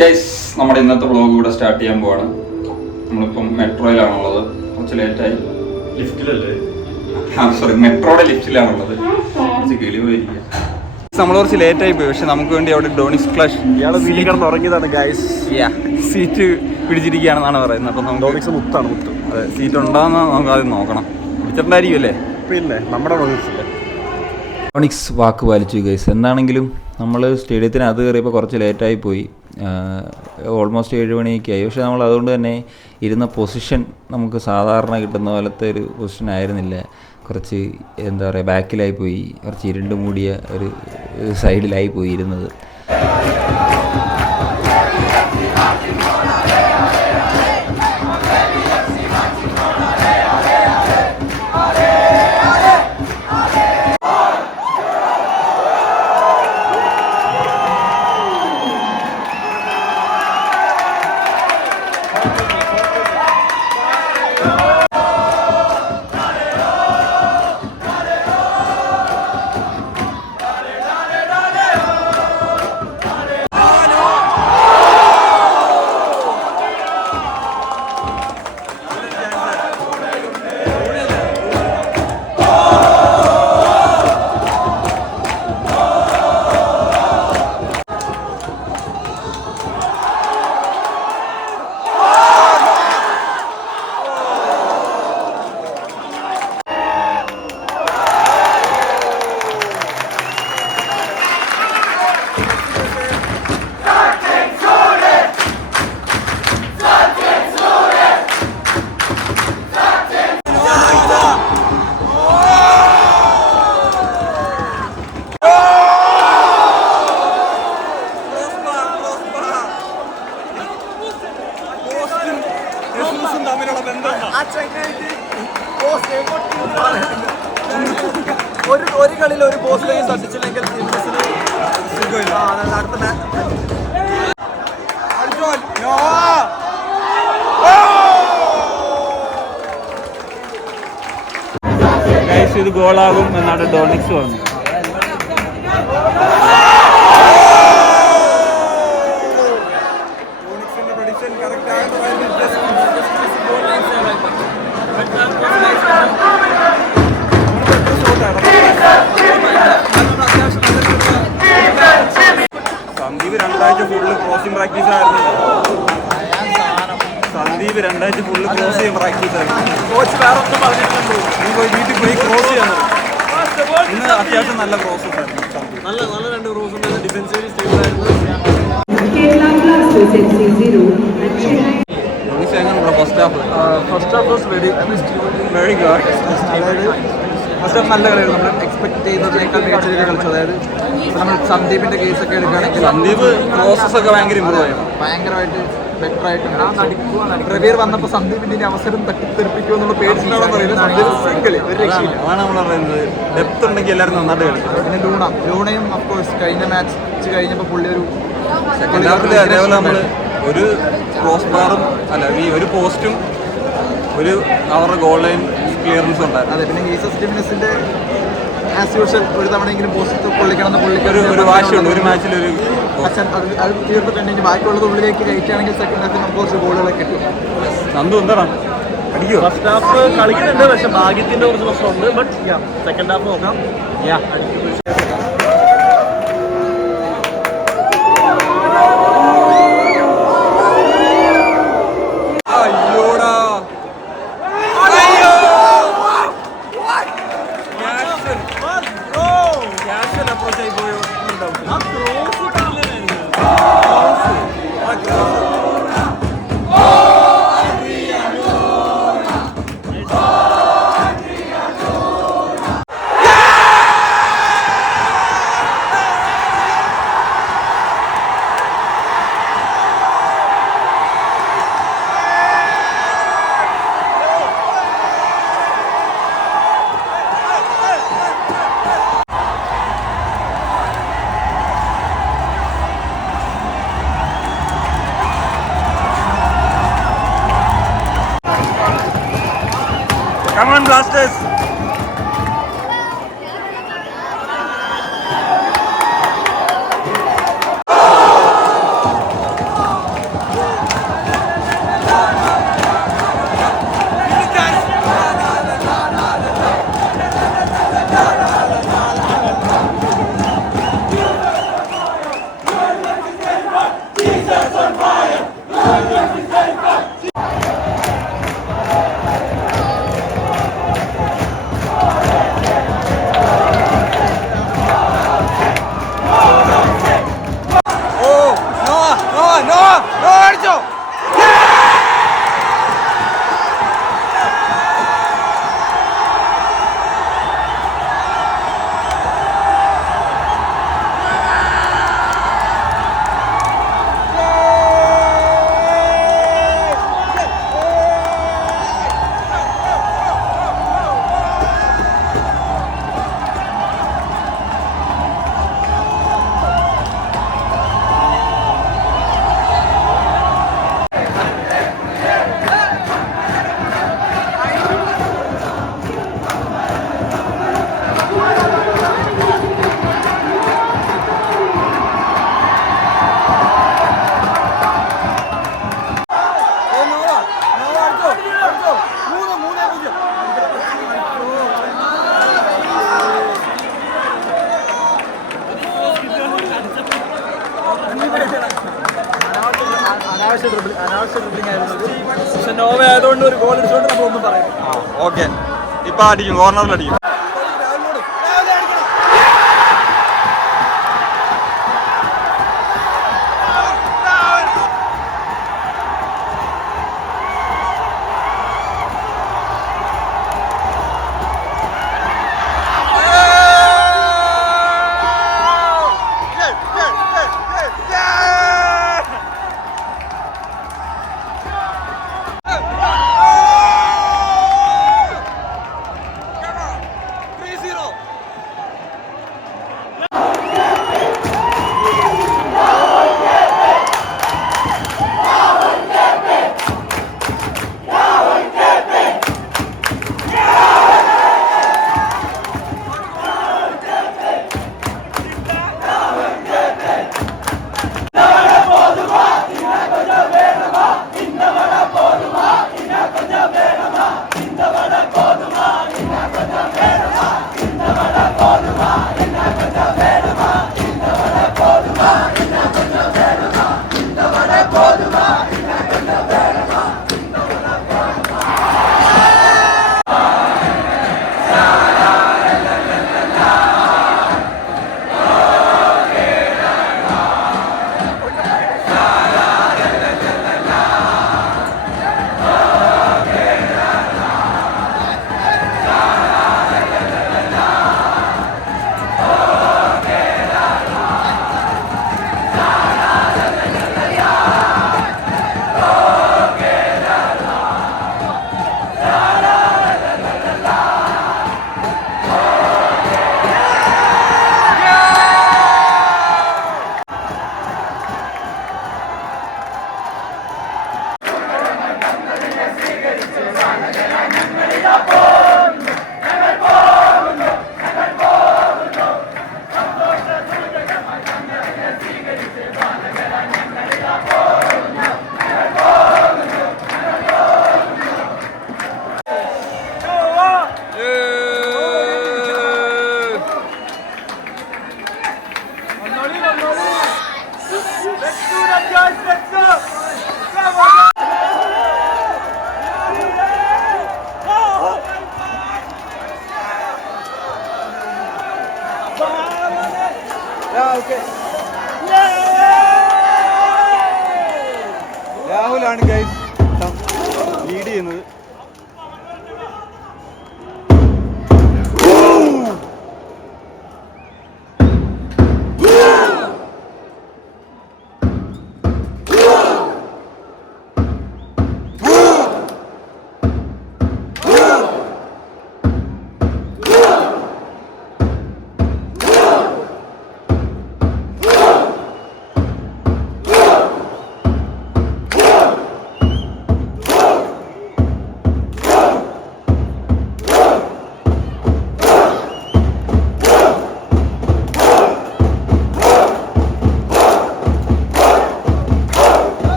Guys, നമ്മുടെ ഇന്നത്തെ vlog ഇവിടെ സ്റ്റാർട്ട് ചെയ്യാൻ പോവാണ്. നമ്മളിപ്പം മെട്രോയിലാണുള്ളത്. കുറച്ച് ലേറ്റായി. ലിഫ്റ്റിലല്ലേ? സോറി, മെട്രോയുടെ ലിഫ്റ്റിലാണുള്ളത്. കുറച്ച് കിളി പോയിരിക്കുക. നമ്മൾ കുറച്ച് ലേറ്റായി പോയി. പക്ഷെ നമുക്ക് വേണ്ടി അവിടെ ഡോണിക്സ് ക്ലാഷ് ഉറങ്ങിയതാണ് ഗൈസ്. സീറ്റ് പിടിച്ചിരിക്കുകയാണെന്നാണ് പറയുന്നത്. അപ്പം നമുക്ക് ഡോണിക്സ് മുത്താണ് മുത്ത്. അതെ, സീറ്റ് ഉണ്ടാകുന്ന നമുക്ക് ആദ്യം നോക്കണം. പിടിച്ചിട്ടുണ്ടായിരിക്കും അല്ലേ? പിന്നെ നമ്മുടെ ഡോണിക്സ് വാക്ക് പാലിച്ചു ഗൈസ്. എന്താണെങ്കിലും നമ്മൾ സ്റ്റേഡിയത്തിന് കയറിയപ്പോൾ കുറച്ച് ലേറ്റായി പോയി. ഓൾമോസ്റ്റ് 7 മണിയൊക്കെ ആയി. പക്ഷേ നമ്മൾ അതുകൊണ്ട് തന്നെ ഇരുന്ന പൊസിഷൻ നമുക്ക് സാധാരണ കിട്ടുന്ന പോലത്തെ ഒരു പൊസിഷൻ ആയിരുന്നില്ല. കുറച്ച് എന്താ പറയുക, ബാക്കിലായി പോയി. കുറച്ച് ഇരുണ്ട് മൂടിയ ഒരു സൈഡിലായി പോയി ഇരുന്നത്. ഒരു കളിയിൽ ഒരു പോസ്റ്റ് തട്ടിച്ചില്ലെങ്കിൽ ഇത് ഗോളാകും എന്നാണ് ഡോണിക്സ് പറഞ്ഞത്. സന്ദീപ് 2 ആഴ്ച ഫുള്ള് ക്രോസിംഗ് പ്രാക്ടീസ് ആയിരുന്നു. കോച്ച് വേറെ ഒന്നും പറഞ്ഞിട്ടുണ്ടോ? നീ പോയി വീട്ടിൽ പോയി ക്രോസ് ചെയ്യാൻ. ഇന്ന് അത്യാവശ്യം നല്ല ക്രോസസ് ആയിരുന്നു. നല്ല 2 ക്രോസ് ഉണ്ടായിരുന്നു. ഡിഫൻസീവ് സ്റ്റേബിൾ ആയിരുന്നു. First half was very good. അതായത് ഫസ്റ്റ് ഹാഫ് നല്ല കളിയായിരുന്നു. നമ്മൾ എക്സ്പെക്ട് ചെയ്തതിനേക്കാൾ മികച്ച രീതിയിൽ കളിച്ചു. അതായത് നമ്മൾ സന്ദീപിന്റെ കേസൊക്കെ എടുക്കുകയാണെങ്കിൽ സന്ദീപ് ക്രോസസ് ഒക്കെ ഭയങ്കരമായിട്ട് ബെറ്റർ ആയിട്ടുണ്ട്. പ്രവീർ വന്നപ്പോൾ സന്ദീപിന്റെ അവസരം തട്ടിത്തെറിപ്പിക്കുമോ എന്നുള്ള പേടിച്ചിട്ടാണെന്ന് പറയുന്നത്. ഒരു രക്ഷയില്ല. അതാണ് നമ്മൾ പറയുന്നത്. ഡെപ്ത് ഉണ്ടെങ്കിൽ എല്ലാവരും നന്നായിട്ട് കളിക്കും. പിന്നെ ലൂണയും അഫ്കോഴ്സ് കഴിഞ്ഞ മാച്ച് കഴിഞ്ഞപ്പോൾ പുള്ളി ഒരു സെക്കൻഡ് ഹാഫിൽ അതേപോലെ നമ്മൾ ഒരു ക്രോസ് ബാറും ഒരു പോസ്റ്റും ഒരു അവരുടെ ഗോൾ ലൈൻ ക്ലിയറൻസും ഉണ്ടായിരുന്നു. അതെ, പിന്നെ ജീസസ് ഡിമിനസിന്റെ ആസ് യൂഷ്വൽ ഒരു തവണയെങ്കിലും പോസ്റ്റ് പൊള്ളിക്കണമെന്ന് പുള്ളിക്ക് ഒരു വാശിയുണ്ട്. ഒരു മാച്ചിൽ ഒരു അത് തീർത്തിട്ടുണ്ടെങ്കിൽ ബാക്കിയുള്ളത് ഉള്ളിലേക്ക് കയറ്റുകയാണെങ്കിൽ സെക്കൻഡ് ഹാഫിൽ നമുക്ക് കുറച്ച് ഗോളുകളൊക്കെ കിട്ടും. നന്ദു എന്താണ് അടിക്കുമോ? ഫസ്റ്റ് ഹാഫ് കളിക്കുന്നുണ്ട്, പക്ഷെ ഭാഗ്യത്തിന്റെ കുറച്ച് പ്രശ്നമുണ്ട്. ബട്ട് സെക്കൻഡ് ഹാഫ് നോക്കാം. Come on, Blasters! അനാവശ്യ ഡ്രിബ്ലിംഗ് ആയിരുന്നു. പക്ഷെ നോവ ആയതുകൊണ്ട് ഒരു ഗോൾ അടിച്ചുകൊണ്ട് നമ്മളൊന്നും പറയും. ഓക്കെ, ഇപ്പൊ അടിക്കും, കോർണറിൽ അടിക്കും. രാഹുലാണ് ഗൈസ് ലീഡ് ചെയ്യുന്നത്.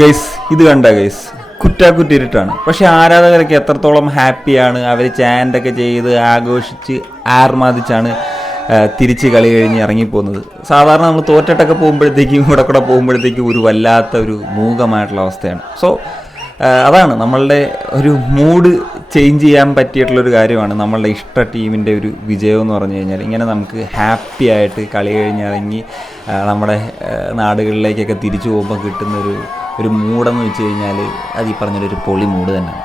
ഗൈസ് ഇത് കണ്ട ഗൈസ് കുറ്റാക്കുറ്റിരുട്ടാണ്. പക്ഷെ ആരാധകരൊക്കെ എത്രത്തോളം ഹാപ്പിയാണ്. അവർ ചാൻഡൊക്കെ ചെയ്ത് ആഘോഷിച്ച് ആർമാദിച്ചാണ് തിരിച്ച് കളി കഴിഞ്ഞ് ഇറങ്ങിപ്പോകുന്നത്. സാധാരണ നമ്മൾ തോറ്റിട്ടൊക്കെ പോകുമ്പോഴത്തേക്കും ഇവിടെ കൂടെ പോകുമ്പോഴത്തേക്കും ഒരു വല്ലാത്ത ഒരു മൂകമായിട്ടുള്ള അവസ്ഥയാണ്. സോ അതാണ് നമ്മളുടെ ഒരു മൂഡ് ചേഞ്ച് ചെയ്യാൻ പറ്റിയിട്ടുള്ളൊരു കാര്യമാണ് നമ്മളുടെ ഇഷ്ട ടീമിൻ്റെ ഒരു വിജയം എന്ന് പറഞ്ഞു കഴിഞ്ഞാൽ. ഇങ്ങനെ നമുക്ക് ഹാപ്പി ആയിട്ട് കളി കഴിഞ്ഞിറങ്ങി നമ്മുടെ നാടുകളിലേക്കൊക്കെ തിരിച്ചു പോകുമ്പോൾ കിട്ടുന്നൊരു മൂടെന്ന് വെച്ച് കഴിഞ്ഞാൽ അത് ഈ പറഞ്ഞൊരു പൊളി മൂഡ് തന്നെയാണ്.